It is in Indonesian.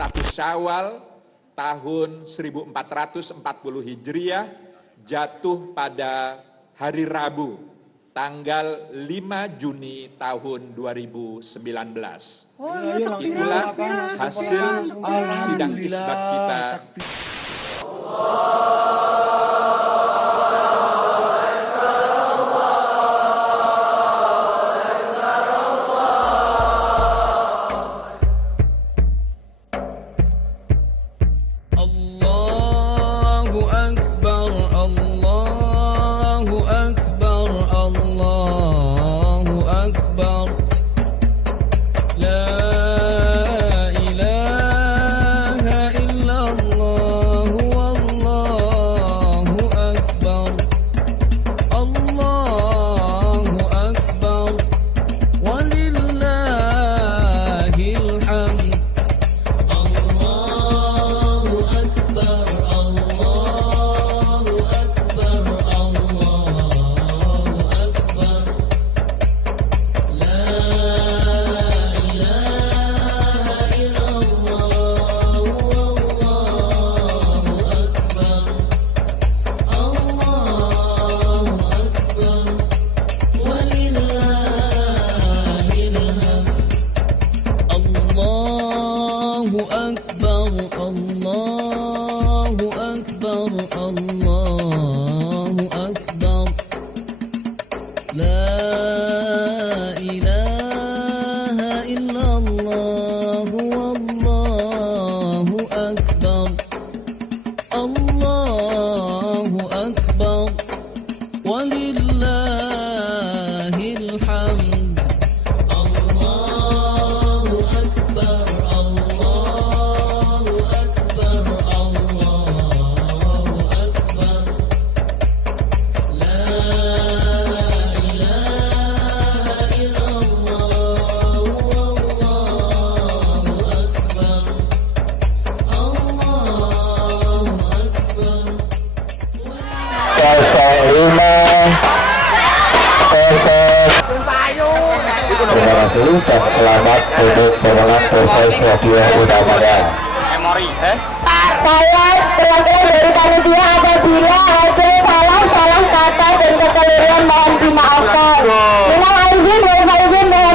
1 Syawal tahun 1440 Hijriah jatuh pada hari Rabu tanggal 5 Juni tahun 2019. Itulah hasil sidang isbat kita. Terima kasih dan selamat untuk pemenang Polres Radio Utamanya. Saya perwakilan dari panitia, apabila ada salah kata dan kekeliruan mohon dimaafkan. Minal aidin wal faizin.